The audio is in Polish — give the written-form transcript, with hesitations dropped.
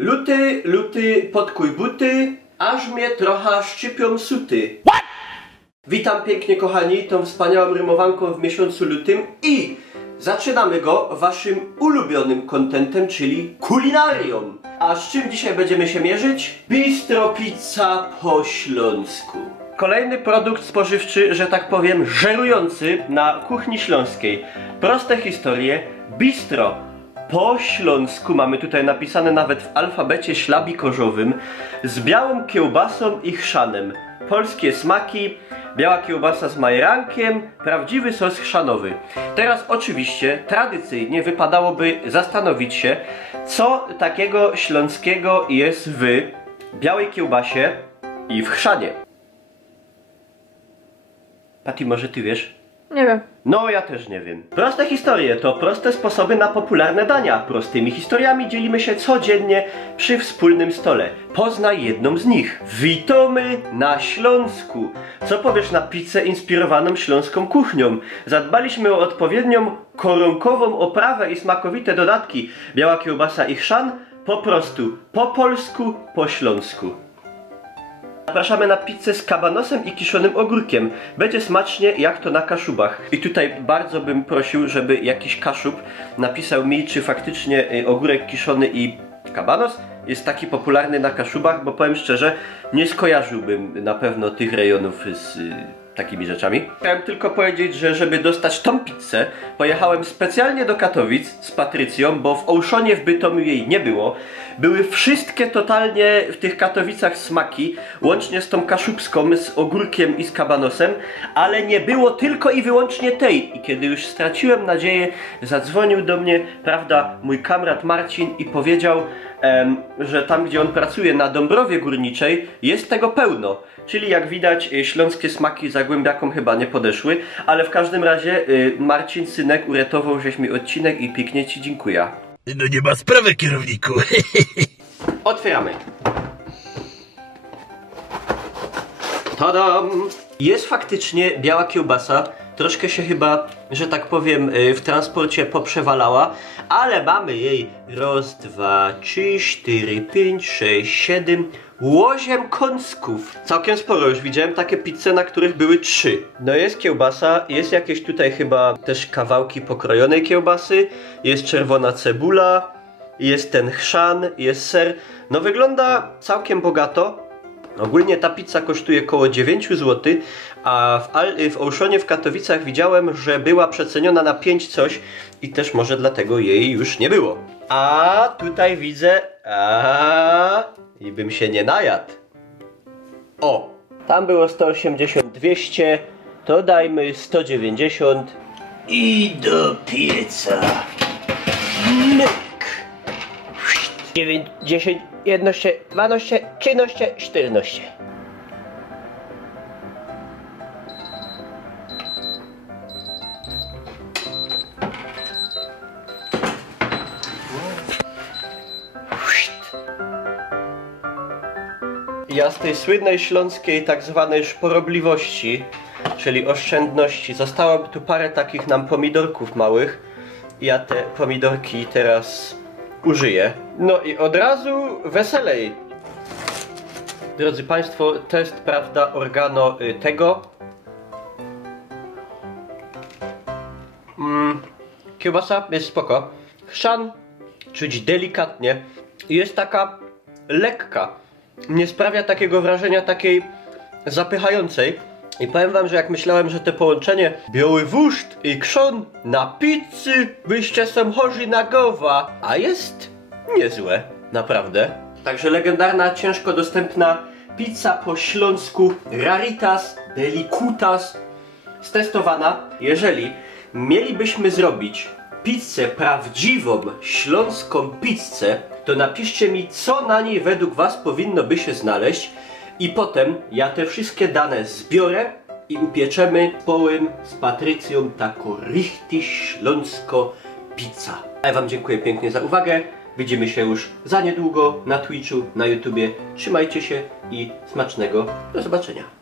Luty, luty, podkuj buty, aż mnie trochę szczypią suty. What? Witam pięknie kochani, tą wspaniałą rymowanką w miesiącu lutym i zaczynamy go waszym ulubionym kontentem, czyli kulinarią. A z czym dzisiaj będziemy się mierzyć? Bistro pizza po śląsku. Kolejny produkt spożywczy, że tak powiem, żerujący na kuchni śląskiej. Proste historie, bistro po śląsku, mamy tutaj napisane nawet w alfabecie ślabikorzowym, z białą kiełbasą i chrzanem. Polskie smaki, biała kiełbasa z majerankiem, prawdziwy sos chrzanowy. Teraz oczywiście, tradycyjnie wypadałoby zastanowić się, co takiego śląskiego jest w białej kiełbasie i w chrzanie. Patty, może ty wiesz? Nie wiem. No, ja też nie wiem. Proste historie to proste sposoby na popularne dania. Prostymi historiami dzielimy się codziennie przy wspólnym stole. Poznaj jedną z nich. Witamy na Śląsku. Co powiesz na pizzę inspirowaną śląską kuchnią? Zadbaliśmy o odpowiednią koronkową oprawę i smakowite dodatki. Biała kiełbasa i chrzan? Po prostu, po polsku, po śląsku. Zapraszamy na pizzę z kabanosem i kiszonym ogórkiem. Będzie smacznie jak to na Kaszubach. I tutaj bardzo bym prosił, żeby jakiś Kaszub napisał mi, czy faktycznie ogórek kiszony i kabanos jest taki popularny na Kaszubach, bo powiem szczerze, nie skojarzyłbym na pewno tych rejonów z takimi rzeczami. Chciałem tylko powiedzieć, że żeby dostać tą pizzę, pojechałem specjalnie do Katowic z Patrycją, bo w Ołszonie w Bytomiu jej nie było. Były wszystkie totalnie w tych Katowicach smaki, łącznie z tą kaszubską, z ogórkiem i z kabanosem, ale nie było tylko i wyłącznie tej. I kiedy już straciłem nadzieję, zadzwonił do mnie, prawda, mój kamrat Marcin i powiedział, że tam, gdzie on pracuje na Dąbrowie Górniczej, jest tego pełno. Czyli jak widać, śląskie smaki zagłębiakom chyba nie podeszły, ale w każdym razie Marcin, synek, uratował żeś mi odcinek i pięknie ci dziękuję. No nie ma sprawy, kierowniku. Otwieramy. Tadam! Jest faktycznie biała kiełbasa. Troszkę się chyba, że tak powiem, w transporcie poprzewalała, ale mamy jej raz, dwa, trzy, cztery, pięć, sześć, siedem, 8 kąsków. Całkiem sporo, już widziałem takie pizze, na których były 3. No jest kiełbasa, jest jakieś tutaj chyba też kawałki pokrojonej kiełbasy, jest czerwona cebula, jest ten chrzan, jest ser. No wygląda całkiem bogato. Ogólnie ta pizza kosztuje około 9 zł, a w Ołszonie w Katowicach widziałem, że była przeceniona na 5 coś i też może dlatego jej już nie było. A tutaj widzę, i bym się nie najadł. O, tam było 180, 200, to dajmy 190 i do pieca. Myk. 9, 10, 11, 12, 13, 14. Ja z tej słynnej śląskiej tak zwanej szporobliwości, czyli oszczędności, zostało tu parę takich nam pomidorków małych. Ja te pomidorki teraz użyję. No i od razu weselej. Drodzy Państwo, test, prawda, organo tego. Kiełbasa jest spoko. Chrzan czuć delikatnie. Jest taka lekka. Nie sprawia takiego wrażenia takiej zapychającej. I powiem wam, że jak myślałem, że to połączenie biały wóżd i krzon na pizzy, wyście są chorzy na głowa. A jest niezłe, naprawdę. Także legendarna, ciężko dostępna pizza po śląsku Raritas Delicutas stestowana. Jeżeli mielibyśmy zrobić pizzę prawdziwą, śląską pizzę, to napiszcie mi, co na niej według was powinno by się znaleźć i potem ja te wszystkie dane zbiorę i upieczemy połem z Patrycją taką richtig śląsko pizza. A ja wam dziękuję pięknie za uwagę. Widzimy się już za niedługo na Twitchu, na YouTubie. Trzymajcie się i smacznego. Do zobaczenia.